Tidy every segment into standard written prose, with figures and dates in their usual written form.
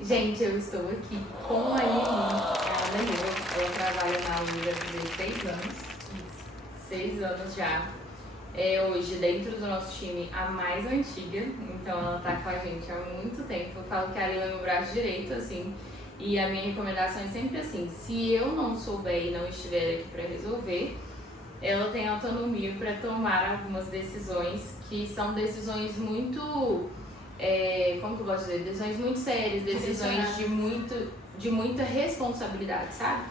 Gente, eu estou aqui com a Lili. A Ana Lili, ela trabalha na Lili há 16 anos. 6 anos já. É hoje, dentro do nosso time, a mais antiga. Então, ela tá com a gente há muito tempo. Eu falo que a Lili é meu braço direito, assim. E a minha recomendação é sempre assim: se eu não souber e não estiver aqui para resolver, ela tem autonomia para tomar algumas decisões que são decisões muito, como que eu posso dizer? Decisões muito sérias, decisões de muita responsabilidade, sabe?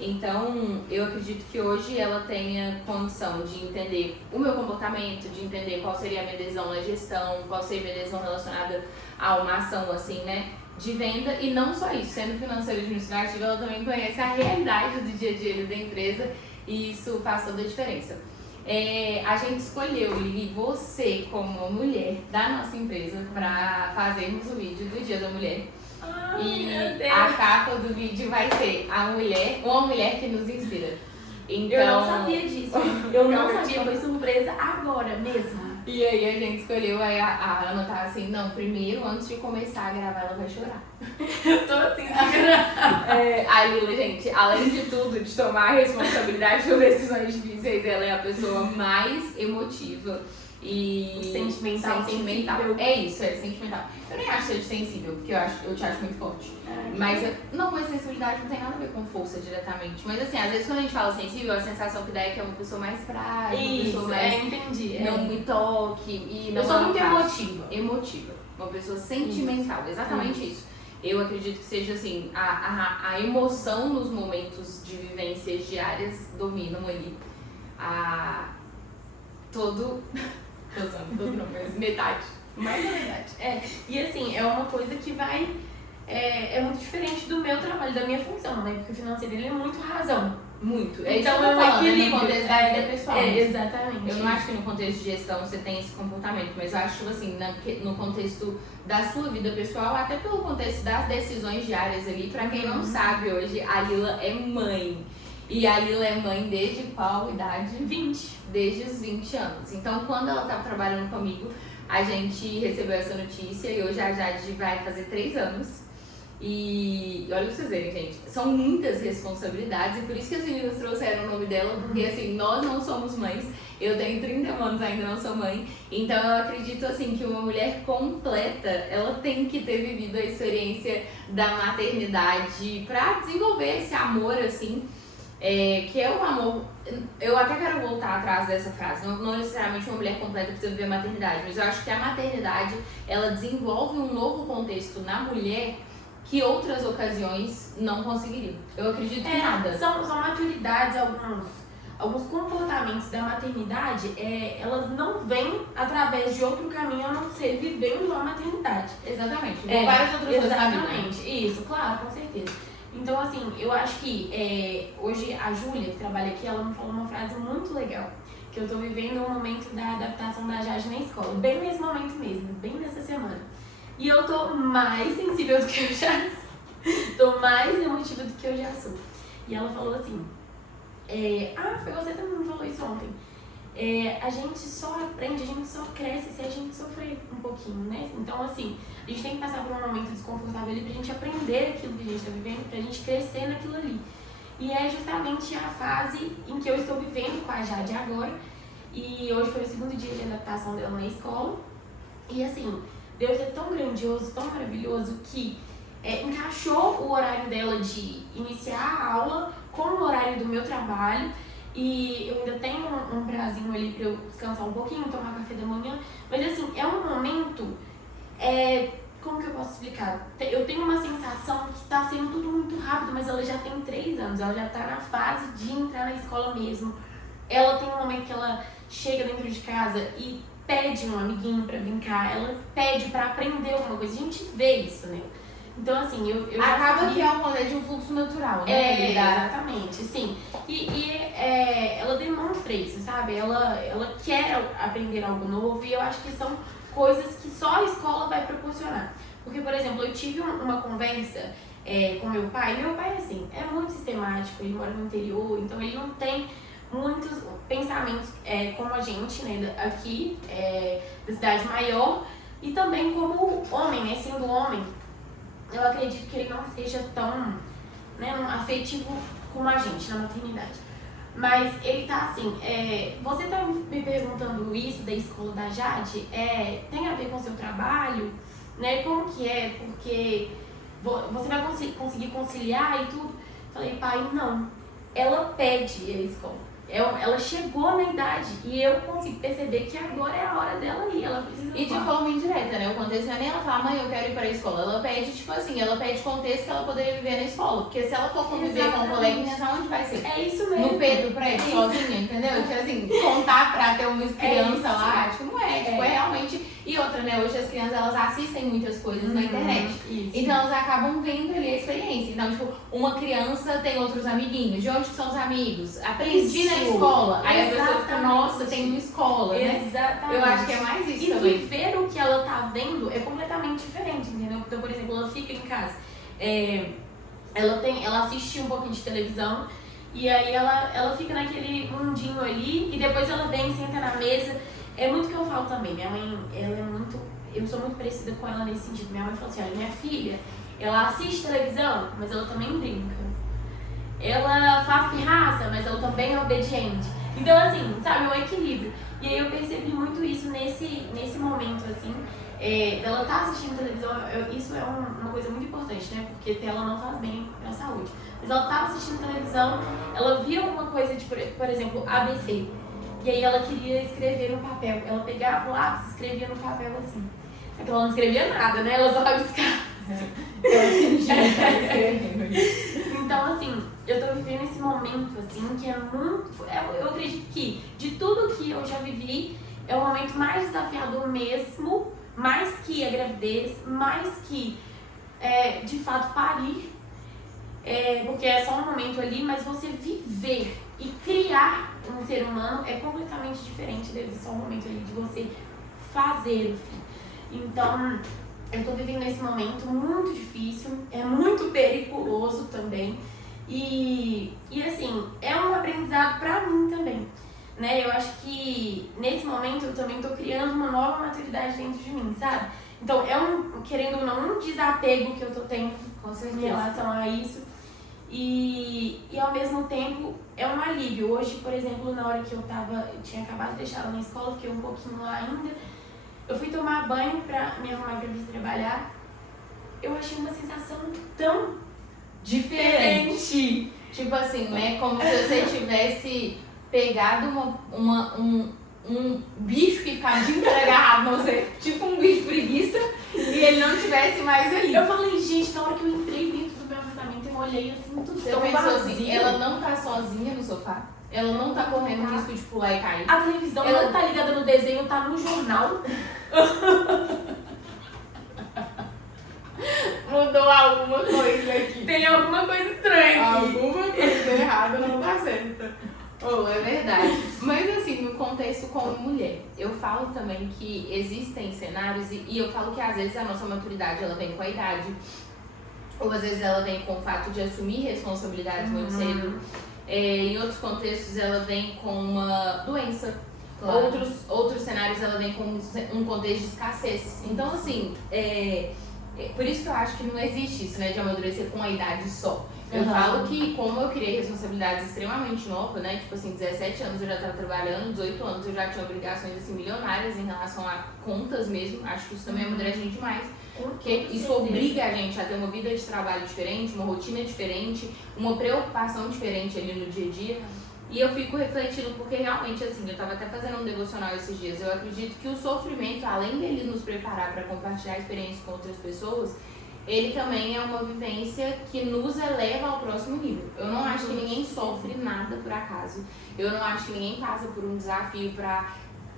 Então, eu acredito que hoje ela tenha condição de entender o meu comportamento, de entender qual seria a minha decisão na gestão, qual seria a minha decisão relacionada a uma ação, assim, né? De venda, e não só isso, sendo financeira e administrativa, ela também conhece a realidade do dia a dia da empresa e isso faz toda a diferença. A gente escolheu, Lili, você como uma mulher da nossa empresa para fazermos o vídeo do Dia da Mulher. E a capa do vídeo vai ser uma mulher que nos inspira. Então, eu não sabia disso. Eu não sabia, foi surpresa agora mesmo. E aí a gente escolheu, aí a Ana tá assim, não, primeiro, antes de começar a gravar, ela vai chorar. Eu tô assim, segurando. A Lila, gente, além de tudo, de tomar a responsabilidade por decisões difíceis, ela é a pessoa mais emotiva e sentimental. É isso, é sentimental. Eu nem acho ser sensível, porque eu te acho muito forte. Mas sensibilidade não tem nada a ver com força diretamente. Mas assim, às vezes quando a gente fala sensível, a sensação que dá é que é uma pessoa mais frágil, uma pessoa mais... entendi. Não me toque e não... Eu sou muito emotiva. Uma pessoa sentimental, exatamente isso. Eu acredito que seja assim, a emoção nos momentos de vivências diárias dominam ali todo não, mas metade. Mais na verdade. E assim, é uma coisa que vai... É muito diferente do meu trabalho, da minha função, né? Porque o financeiro ele é muito razão. Muito. Então é um equilíbrio. No contexto da vida pessoal. Exatamente. Eu não acho que no contexto de gestão você tem esse comportamento, mas eu acho assim, no contexto da sua vida pessoal, até pelo contexto das decisões diárias ali, pra quem não sabe hoje, a Lila é mãe. E a Lila é mãe desde qual idade? 20. Desde os 20 anos. Então, quando ela estava trabalhando comigo, a gente recebeu essa notícia e hoje a Jade vai fazer 3 anos. E olha pra vocês verem, gente, são muitas responsabilidades e por isso que as meninas trouxeram o nome dela, porque assim, nós não somos mães, eu tenho 30 anos, ainda não sou mãe, então eu acredito assim que uma mulher completa, ela tem que ter vivido a experiência da maternidade pra desenvolver esse amor assim, que é um amor. Eu até quero voltar atrás dessa frase, não necessariamente uma mulher completa precisa viver a maternidade, mas eu acho que a maternidade, ela desenvolve um novo contexto na mulher que outras ocasiões não conseguiriam. Eu acredito que nada. São maturidades, alguns comportamentos da maternidade, elas não vêm através de outro caminho a não ser vivendo a maternidade. Exatamente. Várias outras coisas na vida. Exatamente. Isso, claro, com certeza. Então, assim, eu acho que hoje a Júlia, que trabalha aqui, ela me falou uma frase muito legal. Que eu tô vivendo o momento da adaptação da Jade na escola. Bem nesse momento mesmo, bem nessa semana. E eu tô mais sensível do que eu já sou. Tô mais emotiva do que eu já sou. E ela falou assim, foi você também me falou isso ontem. A gente só aprende, a gente só cresce se a gente sofrer um pouquinho, né? Então, assim, a gente tem que passar por um momento desconfortável ali pra gente aprender aquilo que a gente tá vivendo, pra gente crescer naquilo ali. E é justamente a fase em que eu estou vivendo com a Jade agora. E hoje foi o 2º dia de adaptação dela na escola. E assim, Deus é tão grandioso, tão maravilhoso que encaixou o horário dela de iniciar a aula com o horário do meu trabalho. E eu ainda tenho um prazinho ali pra eu descansar um pouquinho, tomar café da manhã. Mas assim, é um momento, como que eu posso explicar? Eu tenho uma sensação que tá sendo tudo muito rápido, mas ela já tem 3 anos, ela já tá na fase de entrar na escola mesmo. Ela tem um momento que ela chega dentro de casa e pede um amiguinho pra brincar, ela pede pra aprender alguma coisa, a gente vê isso, né? Então, assim, eu já acaba que é um rolê de um fluxo natural, né? Exatamente, sim. E ela demonstra isso, sabe? Ela quer aprender algo novo e eu acho que são coisas que só a escola vai proporcionar. Porque, por exemplo, eu tive uma conversa com meu pai. Meu pai, assim, é muito sistemático, ele mora no interior, então ele não tem muitos pensamentos como a gente, né, aqui, da cidade maior, e também como homem, né, sendo homem. eu acredito que ele não seja tão, né, afetivo como a gente na maternidade. Mas ele tá assim, você tá me perguntando isso da escola da Jade, tem a ver com o seu trabalho, né? Como que é? Porque você vai conseguir conciliar e tudo? Falei, pai, não. Ela pede a escola. Ela chegou na idade e eu consigo perceber que agora é a hora dela ir. Ela precisa E de forma indireta, né? O contexto não é nem ela falar, mãe, eu quero ir para a escola. Ela pede, tipo assim, ela pede contexto que ela poderia viver na escola. Porque se ela for conviver com coleguinhas, aonde vai ser? É isso mesmo. No Pedro prédio, sozinha, entendeu? Tipo assim, contar pra ter uma criança lá, tipo, não é. Tipo, é realmente... E outra, né? Hoje as crianças, elas assistem muitas coisas na internet. Isso. Então elas acabam vendo ali a experiência. Então, tipo, uma criança tem outros amiguinhos. De onde que são os amigos? Aprendi na escola. Aí a pessoa fica, nossa, tem uma escola, né? Exatamente. Eu acho que é mais isso e também. E viver o que ela tá vendo é completamente diferente, entendeu? Então, por exemplo, ela fica em casa. Ela assiste um pouquinho de televisão e aí ela fica naquele mundinho ali e depois ela vem, senta na mesa. É muito o que eu falo também. Minha mãe, ela é muito... Eu sou muito parecida com ela nesse sentido. Minha mãe falou assim, olha, minha filha, ela assiste televisão, mas ela também brinca. Ela faz pirraça, mas ela também é obediente. Então, assim, sabe, é um equilíbrio. E aí eu percebi muito isso nesse momento, assim, dela tá assistindo televisão. Isso é uma coisa muito importante, né? Porque tela não faz bem pra saúde. Mas ela tava assistindo televisão, ela viu alguma coisa, de, por exemplo, ABC. E aí ela queria escrever no papel. Ela pegava o lápis e escrevia no papel assim. Só que ela não escrevia nada, né? Ela só rabiscava. Então, assim, eu tô vivendo esse momento, assim, que é muito... Eu acredito que, de tudo que eu já vivi, é o momento mais desafiador mesmo, mais que a gravidez, mais que, de fato, parir. Porque é só um momento ali, mas você viver e criar um ser humano é completamente diferente de só um momento ali de você fazer o filho. Então, eu tô vivendo esse momento muito difícil, é muito perigoso também. E assim, é um aprendizado pra mim também, né? Eu acho que nesse momento eu também tô criando uma nova maturidade dentro de mim, sabe? Então, querendo ou não, um desapego que eu tô tendo em relação a isso. E ao mesmo tempo é um alívio. Hoje, por exemplo, na hora que eu tinha acabado de deixar ela na escola, fiquei um pouquinho lá ainda. Eu fui tomar banho pra me arrumar pra vir trabalhar. Eu achei uma sensação tão diferente. Tipo assim, né? Como se você tivesse pegado um bicho que ficava de agarrado, não sei, tipo um bicho preguiça, e ele não tivesse mais ali. Eu falei, gente, na hora que eu entrei dentro do meu apartamento, eu olhei assim, tudo Você tão pensou vazio. assim, ela não tá sozinha no sofá? Ela não tá correndo risco de pular e cair? A televisão não tá ligada no desenho, tá no jornal. Mudou alguma coisa aqui. Tem alguma coisa estranha aqui. Alguma coisa errada não tá certa. É verdade. Mas assim, no contexto como mulher, eu falo também que existem cenários e eu falo que às vezes a nossa maturidade ela vem com a idade. Ou às vezes ela vem com o fato de assumir responsabilidades muito cedo. Em outros contextos ela vem com uma doença. Claro. Outros cenários ela vem com um contexto de escassez. Então assim, por isso que eu acho que não existe isso, né, de amadurecer com a idade só. Eu falo que como eu criei responsabilidades extremamente novas, né, tipo assim, 17 anos eu já estava trabalhando, 18 anos eu já tinha obrigações assim milionárias em relação a contas mesmo. Acho que isso também amadurece a gente demais. Porque isso obriga a gente a ter uma vida de trabalho diferente, uma rotina diferente, uma preocupação diferente ali no dia a dia. E eu fico refletindo porque realmente, assim, eu tava até fazendo um devocional esses dias, eu acredito que o sofrimento, além dele nos preparar para compartilhar experiências com outras pessoas, ele também é uma vivência que nos eleva ao próximo nível. Eu não acho que ninguém sofre nada por acaso. Eu não acho que ninguém passa por um desafio para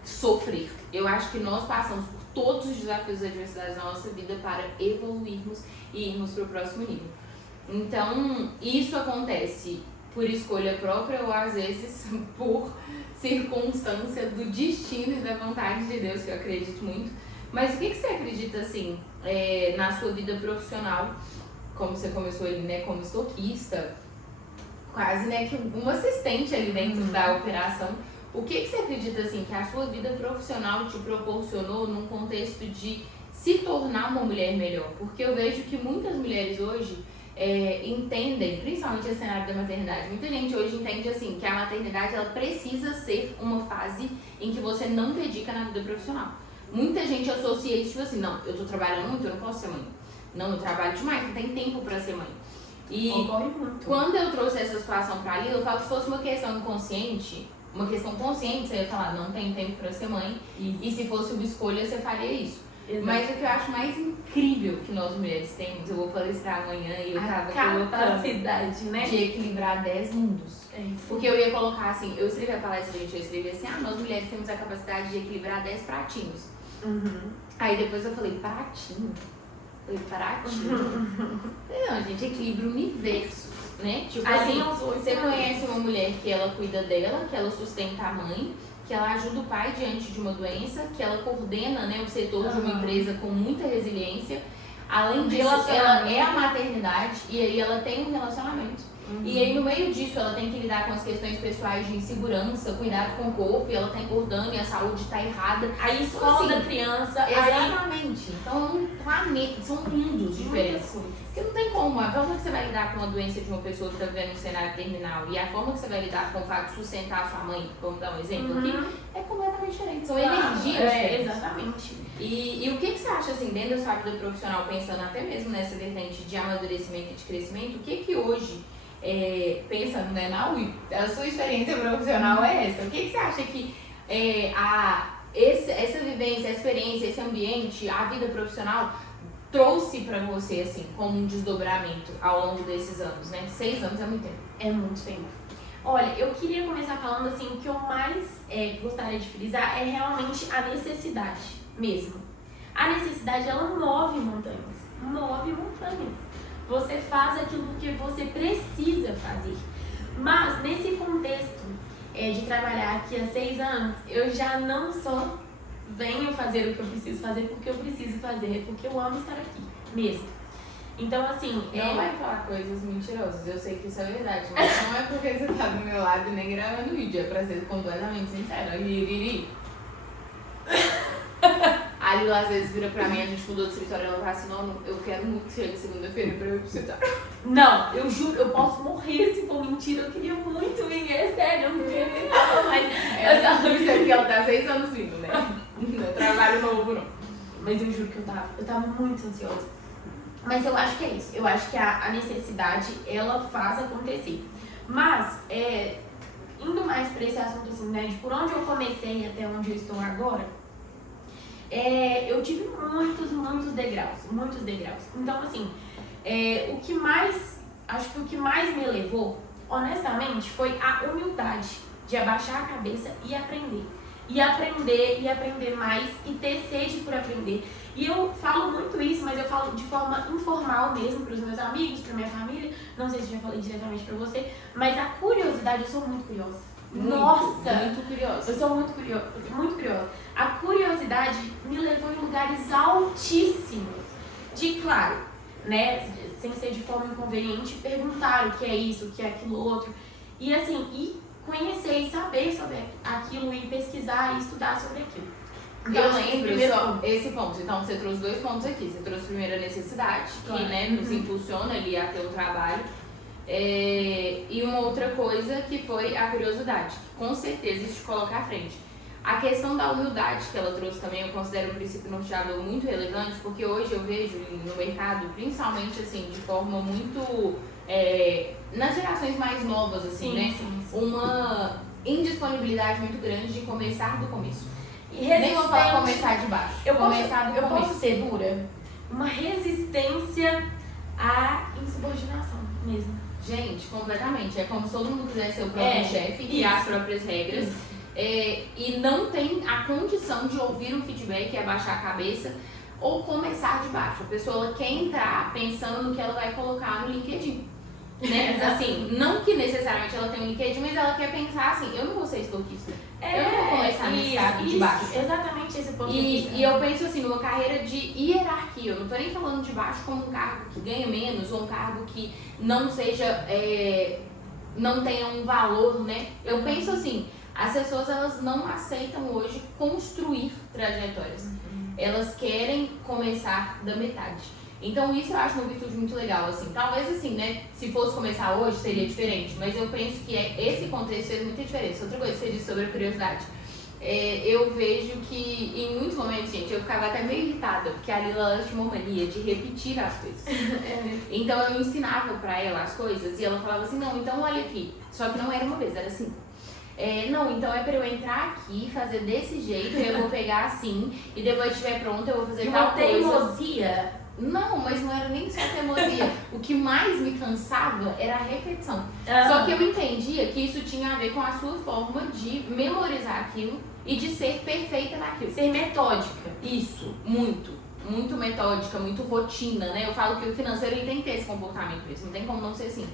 sofrer. Eu acho que nós passamos por todos os desafios e adversidades da nossa vida para evoluirmos e irmos para o próximo nível. Então, isso acontece por escolha própria ou às vezes por circunstância do destino e da vontade de Deus, que eu acredito muito. Mas o que você acredita, assim, na sua vida profissional, como você começou ali, né, como estoquista, quase, né, que um assistente ali dentro da operação. O que você acredita, assim, que a sua vida profissional te proporcionou num contexto de se tornar uma mulher melhor. Porque eu vejo que muitas mulheres hoje entendem, principalmente esse cenário da maternidade, muita gente hoje entende assim, que a maternidade ela precisa ser uma fase em que você não dedica na vida profissional. Muita gente associa isso, tipo assim, não, eu tô trabalhando muito, eu não posso ser mãe. Não, eu trabalho demais, não tem tempo pra ser mãe. E quando eu trouxe essa situação pra Lila, eu falo que se fosse uma questão inconsciente, uma questão consciente, você ia falar, não tem tempo pra ser mãe. Isso. E se fosse uma escolha, você faria isso. Exato. Mas o que eu acho mais incrível que nós mulheres temos, eu vou palestrar amanhã e eu tava capacidade, né? De equilibrar 10 mundos. É isso. Porque eu ia colocar assim, eu escrevi a palestra, gente, eu escrevi assim, nós mulheres temos a capacidade de equilibrar 10 pratinhos. Aí depois eu falei, pratinho? Eu falei, pratinho? Não, gente, equilibra o universo, né? Tipo assim, você conhece uma mulher que ela cuida dela, que ela sustenta a mãe, que ela ajuda o pai diante de uma doença, que ela coordena, né, o setor de uma empresa com muita resiliência. Além disso, ela é a maternidade e aí ela tem um relacionamento. E aí no meio disso ela tem que lidar com as questões pessoais de insegurança, cuidado com o corpo, e ela tá engordando e a saúde tá errada. A escola da criança. Exatamente. Então é um planeta, são mundos diferentes. Porque não tem como, a forma que você vai lidar com a doença de uma pessoa que tá vivendo um cenário terminal e a forma que você vai lidar com o fato de sustentar a sua mãe, vamos dar um exemplo aqui, é completamente diferente. São energias diferentes. Exatamente. E o que você acha, assim, dentro da sua vida profissional, pensando até mesmo nessa vertente de amadurecimento e de crescimento, o que hoje, pensando, né, na UI, a sua experiência profissional é essa? O que você acha que essa vivência, essa experiência, esse ambiente, a vida profissional trouxe pra você, assim, como um desdobramento ao longo desses anos, né? 6 anos é muito tempo. É muito tempo. Olha, eu queria começar falando assim, o que eu mais gostaria de frisar é realmente a necessidade mesmo. A necessidade, ela move montanhas. Move montanhas. Você faz aquilo que você precisa fazer. Mas nesse contexto de trabalhar aqui há 6 anos, eu já não só venho fazer o que eu preciso fazer porque eu preciso fazer, é porque eu amo estar aqui mesmo. Então, assim... Não vai falar coisas mentirosas, eu sei que isso é verdade, mas não é porque você tá do meu lado e nem gravando vídeo, é pra ser completamente sincera. A Lila às vezes vira pra mim, a gente mudou de escritório e ela fala assim, não, eu quero muito que chegue segunda-feira pra eu ir pro escritório. Não, eu juro, eu posso morrer se for mentira, eu queria muito vir, é sério, eu não queria nem falar mais. Isso é porque ela tá 6 anos vindo, né? Não é trabalho novo, não. Mas eu juro que eu tava muito ansiosa. Mas eu acho que é isso, eu acho que a necessidade, ela faz acontecer. Mas, indo mais pra esse assunto assim, né, de por onde eu comecei até onde eu estou agora, eu tive muitos degraus. Então, assim, acho que o que mais me levou, honestamente, foi a humildade de abaixar a cabeça e aprender. E aprender mais e ter sede por aprender. E eu falo muito isso, mas eu falo de forma informal mesmo para os meus amigos, para minha família. Não sei se já falei diretamente para você, mas a curiosidade, eu sou muito curiosa. Muito curiosa. Eu sou muito curiosa. A curiosidade me levou em lugares altíssimos. Claro, né, sem ser de forma inconveniente, perguntar o que é isso, o que é aquilo outro. E assim, conhecer e saber sobre aquilo e pesquisar e estudar sobre aquilo. Então, eu lembro só esse ponto. Então, você trouxe 2 pontos aqui. Você trouxe primeiro a necessidade, que né, nos impulsiona ali a ter um trabalho. E uma outra coisa que foi a curiosidade, que com certeza isso te coloca à frente. A questão da humildade que ela trouxe também, eu considero um princípio norteador muito relevante, porque hoje eu vejo no mercado, principalmente assim, de forma muito... nas gerações mais novas, assim, né? Sim. Uma indisponibilidade muito grande de começar do começo. Nem vou falar começar de baixo. Eu posso ser dura? Uma resistência à insubordinação mesmo. Gente, completamente. É como se todo mundo quisesse ser o próprio chefe, criar as próprias regras. E não tem a condição de ouvir um feedback e abaixar a cabeça ou começar de baixo. A pessoa ela quer entrar pensando no que ela vai colocar no LinkedIn. Né? Assim, não que necessariamente ela tenha um LinkedIn, mas ela quer pensar assim, eu não vou ser estoquista. Eu não vou começar nesse cargo de baixo. Exatamente esse ponto. E eu penso assim, numa carreira de hierarquia. Eu não tô nem falando de baixo como um cargo que ganha menos ou um cargo que não seja, não tenha um valor, né? Eu penso assim, as pessoas elas não aceitam hoje construir trajetórias. elas querem começar da metade. Então isso eu acho uma virtude muito legal, assim. Talvez assim, né, se fosse começar hoje seria diferente, mas eu penso que esse contexto fez muita diferença. Outra coisa que você disse sobre a curiosidade. Eu vejo que em muitos momentos, gente, eu ficava até meio irritada, porque a Lila ela tinha uma mania de repetir as coisas. Então eu ensinava pra ela as coisas e ela falava assim, não, então olha aqui. Só que não era uma vez, era assim. Não, então é pra eu entrar aqui, fazer desse jeito, eu vou pegar assim, e depois que estiver pronto eu vou fazer tal coisa. Teimosia? Não, mas não era nem só teimosia. O que mais me cansava era a repetição. Ah. Só que eu entendia que isso tinha a ver com a sua forma de memorizar aquilo e de ser perfeita naquilo. Ser metódica. Isso, muito. Muito metódica, muito rotina, né? Eu falo que o financeiro ele tem que ter esse comportamento mesmo, não tem como não ser assim.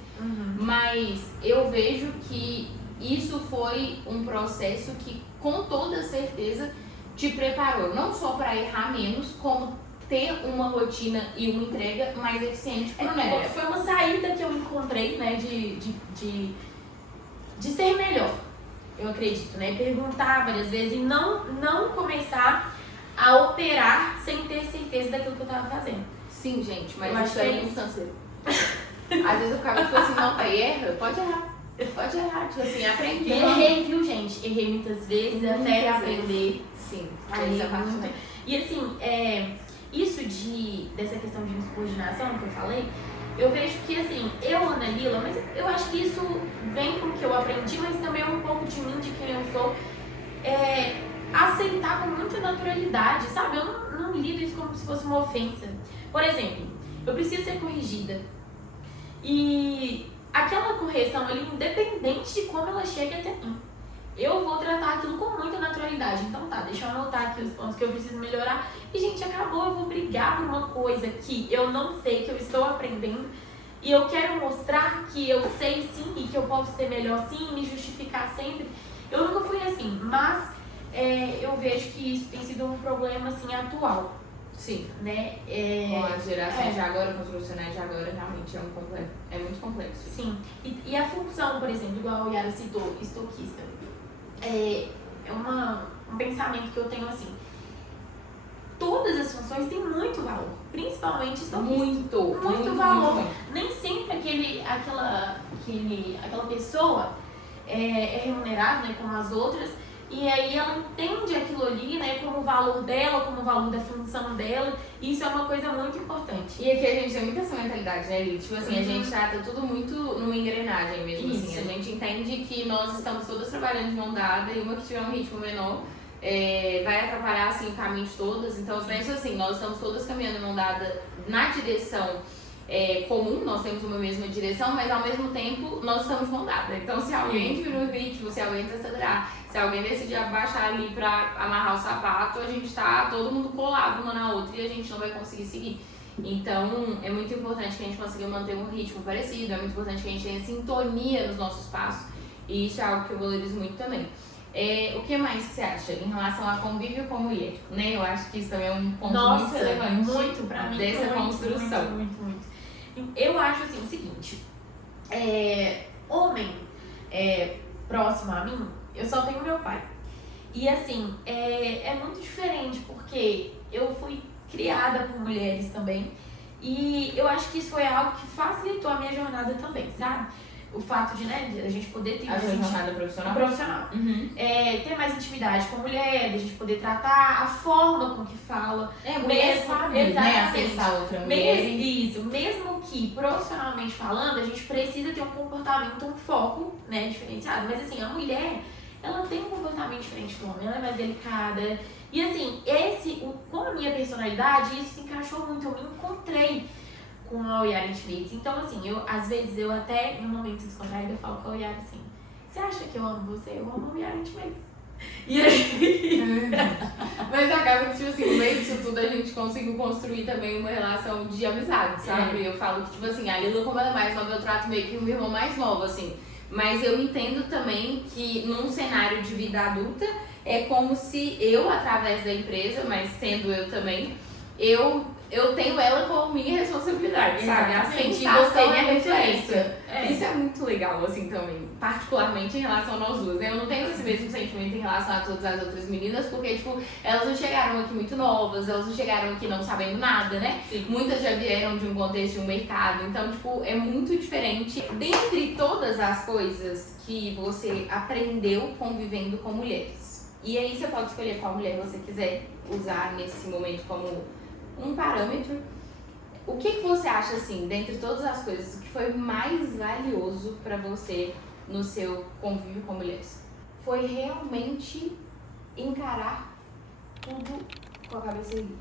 Mas eu vejo que isso foi um processo que, com toda certeza, te preparou. Não só para errar menos, como ter uma rotina e uma entrega mais eficiente pro negócio. Foi uma saída que eu encontrei, né, de ser melhor, eu acredito, né? Perguntar várias vezes e não começar a operar sem ter certeza daquilo que eu tava fazendo. Sim, gente, mas eu isso é muito canseiro. Às vezes eu ficava tipo assim, não, erra, pode errar. Pode errar, tipo assim, aprender. Errei, viu, gente? Errei muitas vezes até aprender. Sim, essa parte também. E assim, isso dessa questão de insubordinação que eu falei, eu vejo que assim, eu, Ana Lila, mas eu acho que isso vem com o que eu aprendi, mas também um pouco de mim, de quem eu sou, aceitar com muita naturalidade, sabe? Eu não lido isso como se fosse uma ofensa. Por exemplo, eu preciso ser corrigida. E aquela correção ali, independente de como ela chega até mim, eu vou tratar aquilo com muita naturalidade. Então tá, deixa eu anotar aqui os pontos que eu preciso melhorar. E gente, acabou, eu vou brigar por uma coisa que eu não sei, que eu estou aprendendo. E eu quero mostrar que eu sei sim e que eu posso ser melhor sim, me justificar sempre. Eu nunca fui assim, mas eu vejo que isso tem sido um problema assim atual. Sim. Né? Com as gerações de agora, com os profissionais de agora, realmente é muito complexo. Sim. E a função, por exemplo, igual a Yara citou, estoquista, é um pensamento que eu tenho assim. Todas as funções têm muito valor, principalmente estoquista. Muito valor. Muito. Nem sempre aquela pessoa é remunerada, né, como as outras. E aí ela entende aquilo ali, né, como o valor dela, como o valor da função dela. E isso é uma coisa muito importante. E aqui a gente tem muita essa mentalidade, né, Lili? Tipo assim, a gente trata tudo muito numa engrenagem mesmo, isso. Assim. A gente entende que nós estamos todas trabalhando de mão dada e uma que tiver um ritmo menor vai atrapalhar, assim, o caminho de todas. Então eu penso assim, nós estamos todas caminhando de mão dada na direção comum, nós temos uma mesma direção, mas ao mesmo tempo nós estamos de mão dada. Então se alguém diminuir o ritmo, se alguém desacelerar, se alguém decidir abaixar ali pra amarrar o sapato, a gente tá todo mundo colado uma na outra e a gente não vai conseguir seguir. Então é muito importante que a gente consiga manter um ritmo parecido, é muito importante que a gente tenha sintonia nos nossos passos e isso é algo que eu valorizo muito também. O que mais que você acha em relação a convívio com mulher? Né? Eu acho que isso também é um ponto muito relevante muito pra mim, dessa construção. Muito. Eu acho assim o seguinte, homem próximo a mim, eu só tenho meu pai. E assim, é muito diferente porque eu fui criada por mulheres também. E eu acho que isso foi algo que facilitou a minha jornada também, sabe? O fato de, né, a gente poder ter a jornada profissional. Ter mais intimidade com a mulher, de a gente poder tratar a forma com que fala. Mesmo, sabe, né, acessar outra mulher. Mesmo que profissionalmente falando, a gente precisa ter um comportamento, um foco, né, diferenciado. Mas assim, a mulher, ela tem um comportamento diferente do homem, ela é mais delicada. E assim, com a minha personalidade, isso se encaixou muito, eu me encontrei com a Oyara Intimates. Então, assim, às vezes eu até, em um momento descontraído, eu falo com a Oyara assim, você acha que eu amo você? Eu amo a Oyara Intimates. E aí... Mas acaba que, tipo assim, no meio disso tudo, a gente conseguiu construir também uma relação de amizade, sabe? Eu falo que, tipo assim, a Lila, como ela é mais nova, eu trato meio que um irmão mais novo, assim. Mas eu entendo também que, num cenário de vida adulta, é como se eu, através da empresa, mas sendo eu também, eu eu tenho ela como minha responsabilidade, sabe? Exatamente. E você é minha muito referência. É. Isso é muito legal, assim, também. Particularmente em relação a nós duas, né? Eu não tenho esse mesmo sentimento em relação a todas as outras meninas, porque, tipo, elas não chegaram aqui muito novas, elas não chegaram aqui não sabendo nada, né? Sim. Muitas já vieram de um contexto, de um mercado, então, tipo, é muito diferente. Dentre todas as coisas que você aprendeu convivendo com mulheres, e aí você pode escolher qual mulher você quiser usar nesse momento como um parâmetro. O que você acha, assim, dentre todas as coisas, o que foi mais valioso pra você no seu convívio com mulheres? Foi realmente encarar tudo com a cabeça erguida.